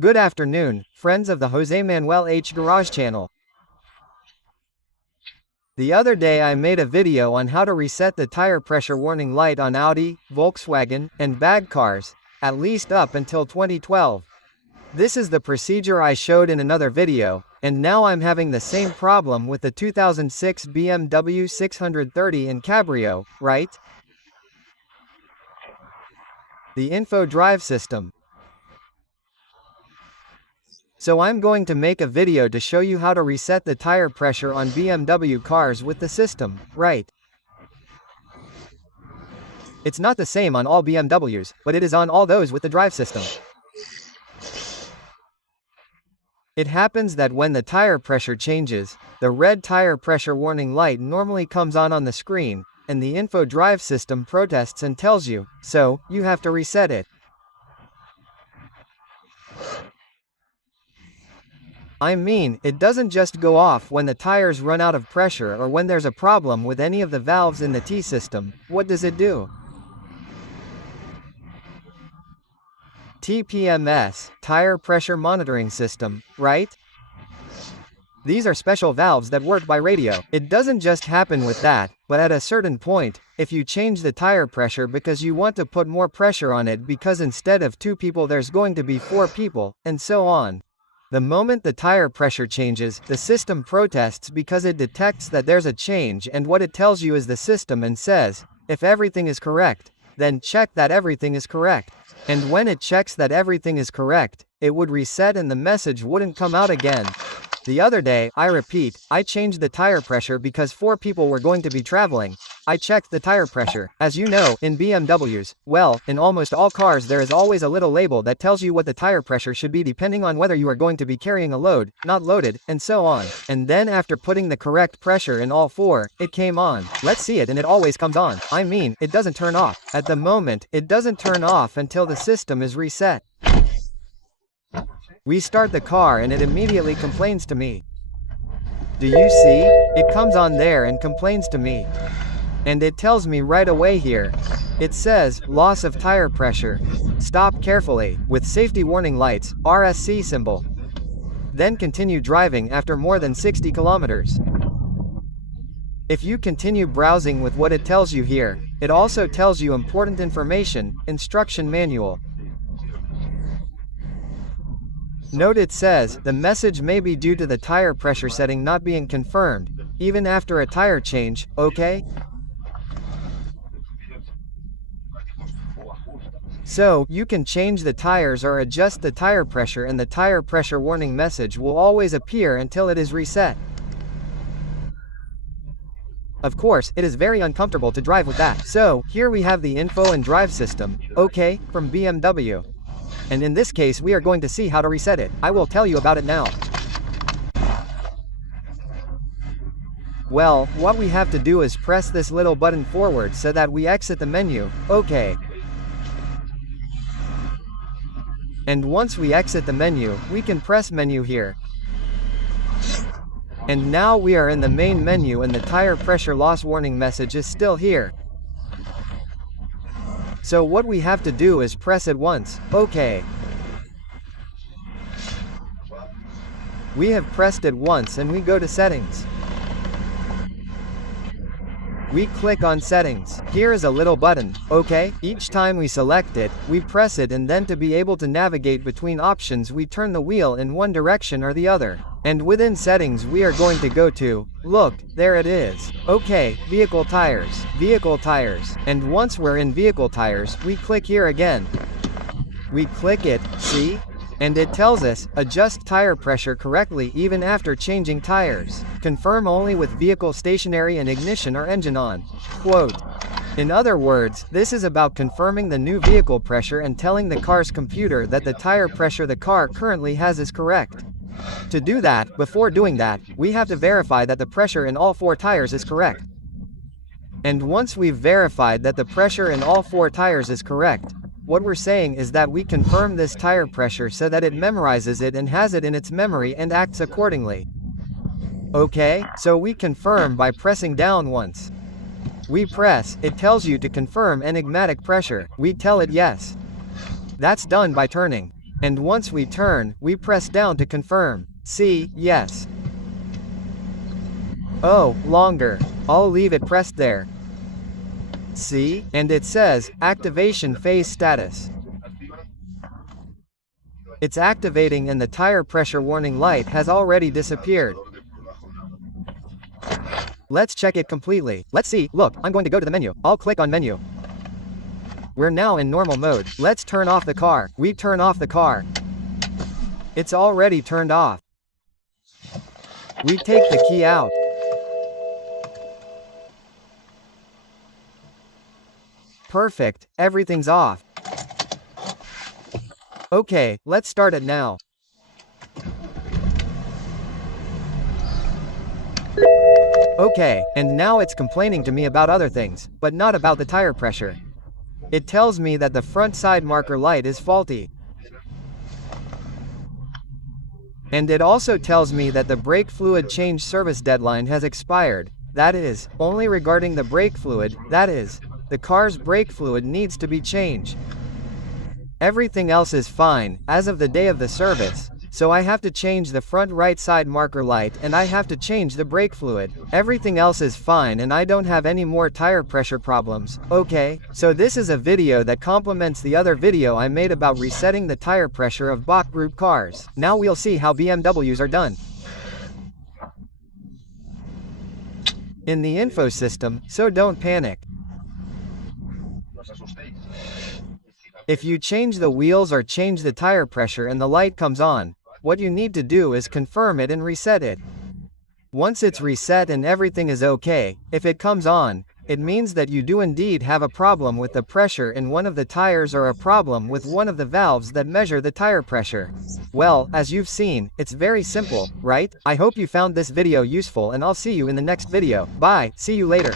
Good afternoon, friends of the Jose Manuel H Garage channel. The other day I made a video on how to reset the tire pressure warning light on Audi, Volkswagen, and bag cars, at least up until 2012. This is the procedure I showed in another video, and now I'm having the same problem with the 2006 BMW 630 and Cabrio, right? The info drive system. So I'm going to make a video to show you how to reset the tire pressure on BMW cars with the system, right? It's not the same on all BMWs, but it is on all those with the drive system. It happens that when the tire pressure changes, the red tire pressure warning light normally comes on the screen, and the info drive system protests and tells you, so you have to reset it. I mean, it doesn't just go off when the tires run out of pressure or when there's a problem with any of the valves in the T system. What does it do? TPMS, tire pressure monitoring system, right? These are special valves that work by radio. It doesn't just happen with that, but at a certain point, if you change the tire pressure because you want to put more pressure on it because instead of 2 people there's going to be 4 people, and so on. The moment the tire pressure changes, the system protests because it detects that there's a change, and what it tells you is the system and says, if everything is correct, then check that everything is correct. And when it checks that everything is correct, it would reset and the message wouldn't come out again. The other day, I changed the tire pressure because 4 people were going to be traveling. I checked the tire pressure. As you know, in BMWs, well, in almost all cars there is always a little label that tells you what the tire pressure should be depending on whether you are going to be carrying a load, not loaded, and so on. And then after putting the correct pressure in all 4, it came on. Let's see it, and it always comes on. I mean, it doesn't turn off. At the moment, it doesn't turn off until the system is reset. We start the car and it immediately complains to me. Do you see? It comes on there and complains to me. And it tells me right away here. It says, loss of tire pressure. Stop carefully, with safety warning lights, RSC symbol. Then continue driving after more than 60 kilometers. If you continue browsing with what it tells you here, it also tells you important information, instruction manual. Note it says, the message may be due to the tire pressure setting not being confirmed, even after a tire change, okay? So, you can change the tires or adjust the tire pressure and the tire pressure warning message will always appear until it is reset. Of course, it is very uncomfortable to drive with that. So, here we have the info and drive system, okay, from BMW. And in this case we are going to see how to reset it. I will tell you about it now. Well, what we have to do is press this little button forward so that we exit the menu, okay. And once we exit the menu, we can press menu here. And now we are in the main menu and the tire pressure loss warning message is still here. So what we have to do is press it once, okay. We have pressed it once and we go to settings. We click on settings. Here is a little button, okay. Each time we select it, we press it and then to be able to navigate between options we turn the wheel in one direction or the other. And within settings we are going to go to, look, there it is. Okay, vehicle tires. Vehicle tires. And once we're in vehicle tires, we click here again. We click it, see? And it tells us, adjust tire pressure correctly even after changing tires. Confirm only with vehicle stationary and ignition or engine on. Quote. In other words, this is about confirming the new vehicle pressure and telling the car's computer that the tire pressure the car currently has is correct. To do that, before doing that, we have to verify that the pressure in all 4 tires is correct. And once we've verified that the pressure in all 4 tires is correct, what we're saying is that we confirm this tire pressure so that it memorizes it and has it in its memory and acts accordingly. Okay, so we confirm by pressing down once. We press, it tells you to confirm enigmatic pressure, we tell it yes. That's done by turning. And once we turn, we press down to confirm. See, yes. Oh, longer. I'll leave it pressed there. See, and it says, activation phase status. It's activating and the tire pressure warning light has already disappeared. Let's check it completely. Let's see, look, I'm going to go to the menu. I'll click on menu. We're now in normal mode. Let's turn off the car. We turn off the car. It's already turned off. We take the key out. Perfect, everything's off. Okay, let's start it now. Okay, and now it's complaining to me about other things, but not about the tire pressure. It tells me that the front side marker light is faulty. And it also tells me that the brake fluid change service deadline has expired. That is, only regarding the brake fluid, that is, the car's brake fluid needs to be changed. Everything else is fine, as of the day of the service, so I have to change the front right side marker light and I have to change the brake fluid. Everything else is fine and I don't have any more tire pressure problems. Okay, so this is a video that complements the other video I made about resetting the tire pressure of Bach Group cars. Now we'll see how BMWs are done. In the info system, so don't panic. If you change the wheels or change the tire pressure and the light comes on, what you need to do is confirm it and reset it. Once it's reset and everything is okay, if it comes on, it means that you do indeed have a problem with the pressure in one of the tires or a problem with one of the valves that measure the tire pressure. Well, as you've seen, it's very simple, right? I hope you found this video useful and I'll see you in the next video. Bye, see you later.